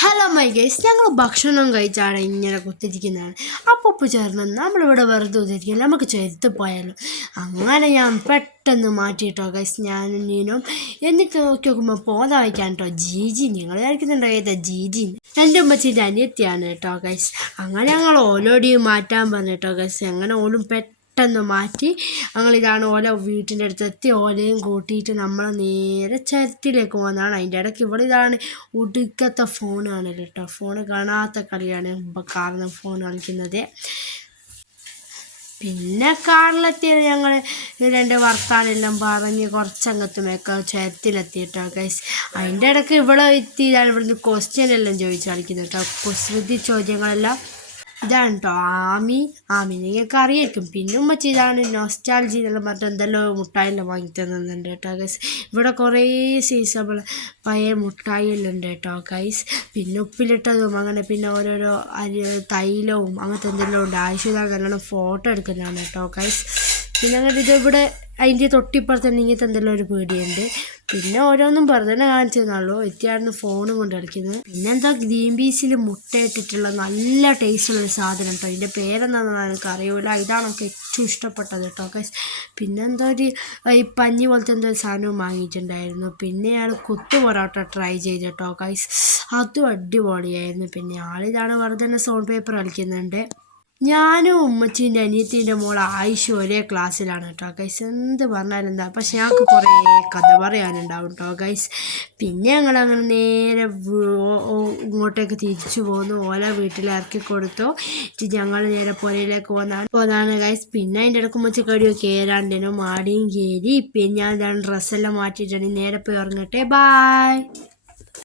Hello my guys, ഞങ്ങൾ ഭക്ഷണം കഴിച്ചാണ് ഇങ്ങനെ കുത്തിരിക്കുന്നതാണ്. അപ്പോൾ ചേർന്ന് നമ്മളിവിടെ വെറുതെ കുത്തിരിക്കില്ല, നമുക്ക് ചെരുത്ത് പോയാലോ. അങ്ങനെ ഞാൻ പെട്ടെന്ന് മാറ്റിയിട്ടോ ഗൈസ്, ഞാനും നീനും. എന്നിട്ട് നോക്കി നോക്കുമ്പോൾ പോത വയ്ക്കാൻ കേട്ടോ ജീജി. നിങ്ങൾ വിചാരിക്കുന്നുണ്ടോ ഏതാ ജീജി? എൻ്റെ ഉമ്മച്ചീൻ്റെ അനിയത്തിയാണ് കേട്ടോ ഗൈസ്. അങ്ങനെ ഞങ്ങൾ ഓലോടിയും മാറ്റാൻ പറഞ്ഞിട്ടോ ഗൈസ്. അങ്ങനെ ഓലും പെട്ടെന്ന് മാറ്റി. ഞങ്ങളിതാണ് ഓല വീട്ടിൻ്റെ അടുത്തെത്തി. ഓലയും കൂട്ടിയിട്ട് നമ്മൾ നേരെ ചരത്തിലേക്ക് പോകുന്നതാണ്. അതിൻ്റെ ഇടയ്ക്ക് ഇവിടെ ഇതാണ് ഉടുക്കത്തെ ഫോണാണ് കേട്ടോ. ഫോണ് കാണാത്ത കളിയാണ് കാരണം ഫോൺ കളിക്കുന്നത്. പിന്നെ കാറിലെത്തിയത് ഞങ്ങൾ രണ്ട് വർത്താനെല്ലാം പറഞ്ഞ് കുറച്ചങ്ങത്തുമൊക്കെ ചരത്തിലെത്തിയിട്ടോ ഗൈസ്. അതിൻ്റെ ഇടയ്ക്ക് ഇവിടെ എത്തിയതാണ്. ഇവിടുന്ന് ക്വസ്റ്റ്യൻ എല്ലാം ചോദിച്ച് കളിക്കുന്നത് കേട്ടോ. കുസൃതി ചോദ്യങ്ങളെല്ലാം. ഇതാണ് കേട്ടോ ആമി നിങ്ങൾക്ക് അറിയായിരിക്കും. പിന്നെ ഉമ്മച്ചി ഇതാണ് നൊസ്റ്റാൾജി എന്നെല്ലാം പറഞ്ഞിട്ട് എന്തെല്ലോ മുട്ടായെല്ലാം വാങ്ങി തന്നുന്നുണ്ട് കേട്ടോ ഗൈസ്. ഇവിടെ കുറേ സീസണബിൾ പഴയ മുട്ടായിയെല്ലാം ഉണ്ട് കേട്ടോ ഗൈസ്. പിന്നെ ഉപ്പിലിട്ടതും അങ്ങനെ പിന്നെ ഓരോരോ തൈലവും അങ്ങനത്തെ എന്തെല്ലാം ഉണ്ട്. ആവശ്യമില്ല നല്ലോണം ഫോട്ടോ എടുക്കുന്നതാണ് കേട്ടോ ഗൈസ്. പിന്നെ അങ്ങനെ ഇതിവിടെ അതിൻ്റെ തൊട്ടിപ്പുറത്ത് തന്നെ ഇങ്ങനത്തെ എന്തെല്ലാം ഒരു പീടിയുണ്ട്. പിന്നെ ഓരോന്നും വെറുതെ കാണിച്ചു തന്നുള്ളൂ. എത്തിയായിരുന്നു ഫോണും കൊണ്ട് കളിക്കുന്നത്. പിന്നെ എന്താ ഗ്രീൻ പീസിൽ മുട്ടയിട്ടിട്ടുള്ള നല്ല ടേസ്റ്റുള്ളൊരു സാധനം കേട്ടോ. ഇതിൻ്റെ പേരെന്താണെന്ന് എനിക്ക് അറിയില്ല. ഇതാണ് എനിക്ക് ഏറ്റവും ഇഷ്ടപ്പെട്ടത് കേട്ടോ ഗൈസ്. പിന്നെ എന്തോ ഒരു ഈ പഞ്ഞി പോലത്തെ എന്തോ ഒരു സാധനവും വാങ്ങിയിട്ടുണ്ടായിരുന്നു. പിന്നെ ഞാൻ കുത്തു പൊറോട്ട ട്രൈ ചെയ്ത് കേട്ടോ ഗൈസ്. അതും അടിപൊളിയായിരുന്നു. പിന്നെ ആളിതാണ് വെറുതെ തന്നെ സോൺ പേപ്പർ കളിക്കുന്നുണ്ട്. ഞാനും ഉമ്മച്ചീൻ്റെ അനിയത്തീൻ്റെ മോൾ ആയിഷു ഒരേ ക്ലാസ്സിലാണ് കേട്ടോ ഗൈസ്. എന്ത് പറഞ്ഞാലും എന്താ, പക്ഷെ ഞങ്ങൾക്ക് കുറേ കഥ പറയാനുണ്ടാവും കേട്ടോ ഗൈസ്. പിന്നെ ഞങ്ങളങ്ങനെ നേരെ ഇങ്ങോട്ടേക്ക് തിരിച്ചു പോന്നു. ഓല വീട്ടിൽ ഇറക്കി കൊടുത്തു. ഞങ്ങൾ നേരെ പുരയിലേക്ക് പോന്നാണ് ഗൈസ്. പിന്നെ അതിൻ്റെ ഇടയ്ക്ക് ഉമ്മച്ചി കടിയോ കയറാണ്ടേനോ മാടിയും കയറി. പിന്നെ ഞാൻ ഡ്രസ്സെല്ലാം മാറ്റിയിട്ടാണ് നേരെ പോയി ഇറങ്ങട്ടെ. ബായ്.